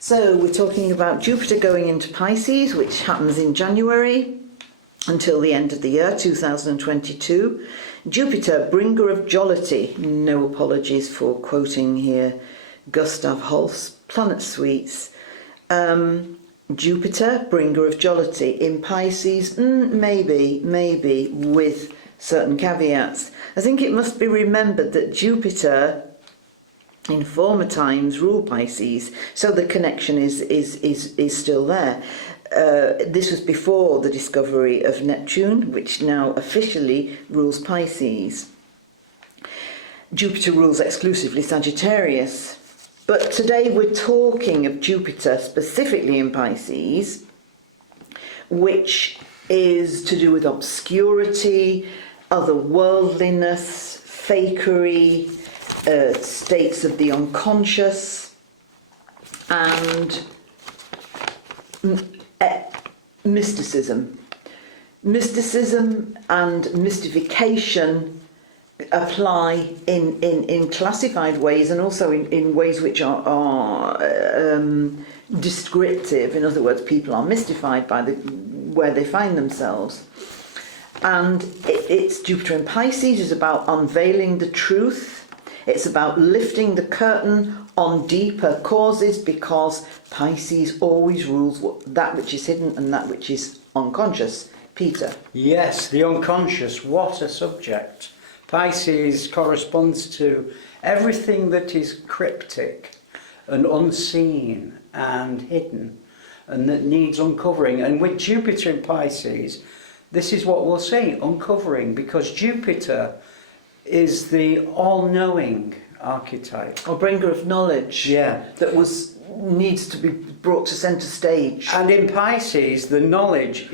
So we're talking about Jupiter going into Pisces, which happens in January until the end of the year, 2022. Jupiter, bringer of jollity. No apologies for quoting here Gustav Holst's Planet Suites. Jupiter, bringer of jollity. In Pisces, maybe, with certain caveats. I think it must be remembered that Jupiter in former times ruled Pisces, so the connection is still there. This was before the discovery of Neptune, which now officially rules Pisces. Jupiter rules exclusively Sagittarius. But today we're talking of Jupiter specifically in Pisces, which is to do with obscurity, otherworldliness, fakery, states of the unconscious, and mysticism. Mysticism and mystification apply in classified ways, and also in ways which are descriptive. In other words, people are mystified by where they find themselves. And it's Jupiter in Pisces is about unveiling the truth. It's about lifting the curtain on deeper causes, because Pisces always rules that which is hidden and that which is unconscious. Peter. Yes, the unconscious, what a subject. Pisces corresponds to everything that is cryptic and unseen and hidden and that needs uncovering. And with Jupiter in Pisces, this is what we'll see, uncovering, because Jupiter is the all-knowing archetype. Or bringer of knowledge. Yeah. That needs to be brought to centre stage. And in Pisces, the knowledge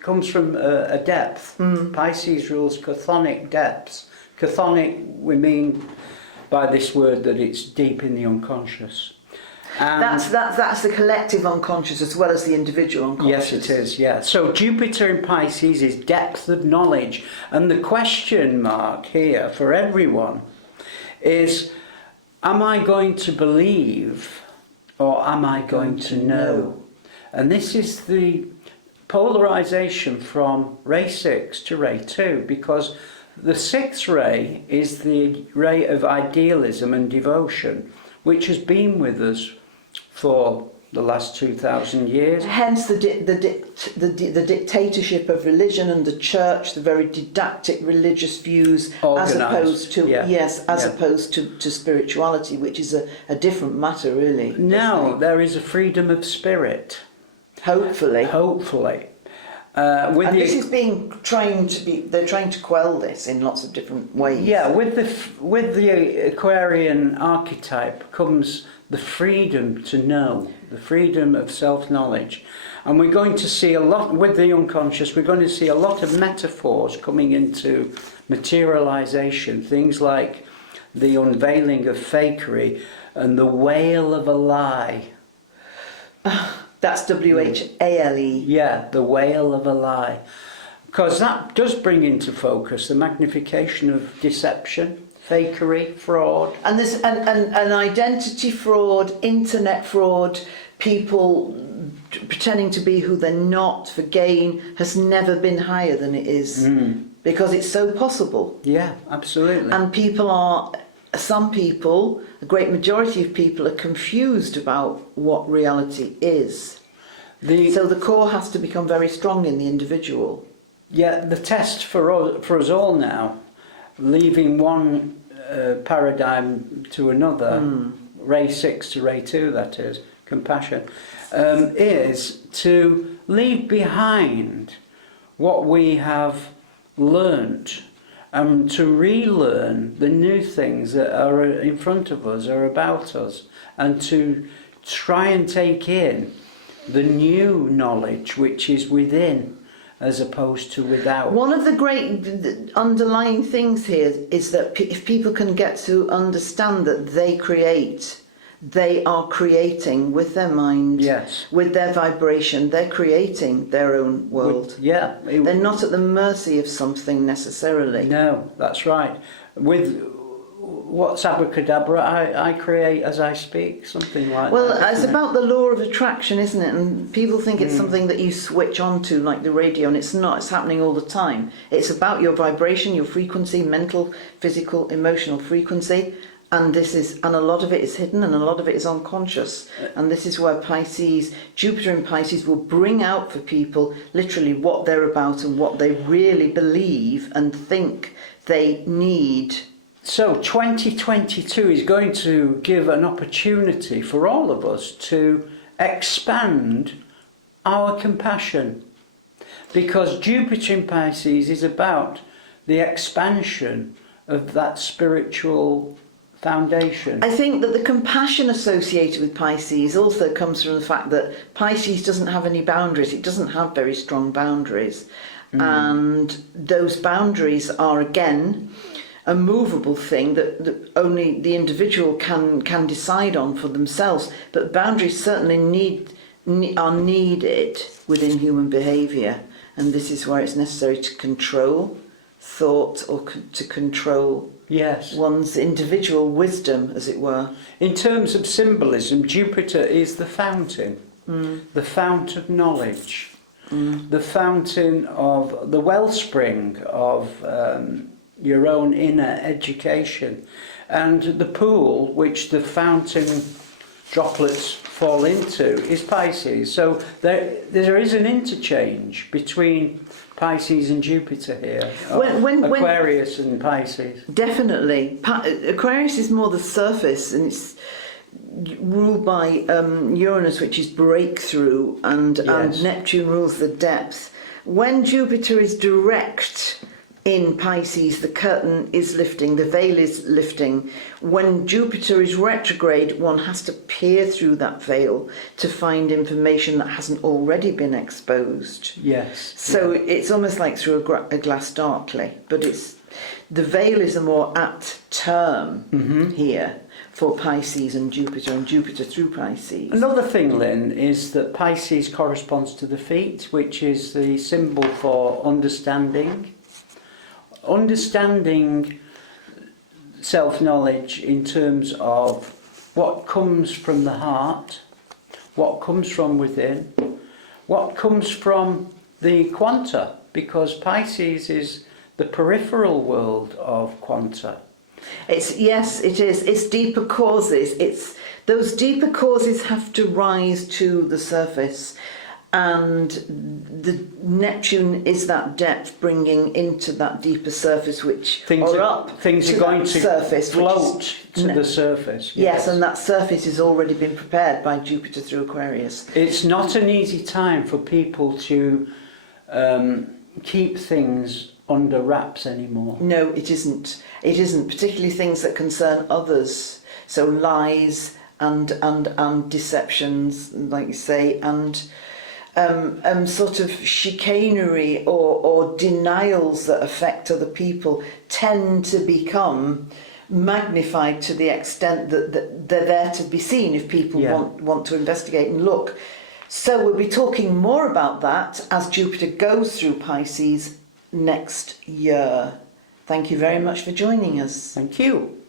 comes from a depth. Pisces rules chthonic depths. Chthonic, we mean by this word that it's deep in the unconscious. And that's the collective unconscious as well as the individual unconscious. Yes, it is, yeah. So Jupiter in Pisces is depth of knowledge. And the question mark here for everyone is, am I going to believe or am I going to know? And this is the polarization from ray 6 to ray 2, because the 6th ray is the ray of idealism and devotion, which has been with us for the last 2,000 years. Hence the dictatorship of religion and the church, the very didactic religious views, Organised. as opposed to spirituality, which is a different matter, really. Now there is a freedom of spirit. Hopefully. And this is they're trying to quell this in lots of different ways. Yeah, with the Aquarian archetype comes the freedom to know, the freedom of self-knowledge. And we're going to see a lot, with the unconscious, we're going to see a lot of metaphors coming into materialization. Things like the unveiling of fakery and the wail of a lie. That's W-H-A-L-E. Yeah, the wail of a lie. Because that does bring into focus the magnification of deception, fakery, fraud. And there's an identity fraud, internet fraud, people pretending to be who they're not for gain has never been higher than it is. Because it's so possible. Yeah, absolutely. And some people, a great majority of people, are confused about what reality is. So the core has to become very strong in the individual. Yeah, the test for us all now, leaving one paradigm to another, ray 6 to ray 2, that is, compassion, is to leave behind what we have learnt and to relearn the new things that are in front of us, are about us, and to try and take in the new knowledge which is within as opposed to without. One of the great underlying things here is that if people can get to understand that they are creating with their mind, yes, with their vibration, they're creating their own world. They're not at the mercy of something necessarily. No, that's right. With what's abracadabra? I create as I speak, something like Well, that. it's about the law of attraction, isn't it? And people think it's something that you switch on to, like the radio, and it's not. It's happening all the time. It's about your vibration, your frequency, mental, physical, emotional frequency. And a lot of it is hidden, and a lot of it is unconscious. And this is where Pisces, Jupiter in Pisces, will bring out for people literally what they're about and what they really believe and think they need. So 2022 is going to give an opportunity for all of us to expand our compassion, because Jupiter in Pisces is about the expansion of that spiritual foundation. I think that the compassion associated with Pisces also comes from the fact that Pisces doesn't have any boundaries. It doesn't have very strong boundaries. And those boundaries are, again, a movable thing that only the individual can decide on for themselves. But boundaries certainly are needed within human behaviour. And this is where it's necessary to control thought, or to control one's individual wisdom, as it were. In terms of symbolism, Jupiter is the fountain of knowledge, the fountain of the wellspring of your own inner education, and the pool which the fountain droplets fall into is Pisces. So there is an interchange between Pisces and Jupiter here. Aquarius and Pisces. Definitely. Aquarius is more the surface, and it's ruled by Uranus, which is breakthrough, and Neptune rules the depth. When Jupiter is direct in Pisces, the curtain is lifting, the veil is lifting. When Jupiter is retrograde, one has to peer through that veil to find information that hasn't already been exposed. Yes. So it's almost like through a glass darkly, but the veil is a more apt term here for Pisces and Jupiter through Pisces. Another thing, Lyn, is that Pisces corresponds to the feet, which is the symbol for understanding. Understanding self-knowledge in terms of what comes from the heart, what comes from within, what comes from the quanta, because Pisces is the peripheral world of quanta. Yes, it is. It's deeper causes. Those deeper causes have to rise to the surface. And the Neptune is that depth bringing into that deeper surface, things are going to surface, float to the surface. Yes, and that surface has already been prepared by Jupiter through Aquarius. It's not an easy time for people to keep things under wraps anymore. No, it isn't. It isn't, particularly things that concern others. So lies and deceptions, like you say, and sort of chicanery or denials that affect other people tend to become magnified to the extent that they're there to be seen if people want to investigate and look. So we'll be talking more about that as Jupiter goes through Pisces next year. Thank you very much for joining us. Thank you.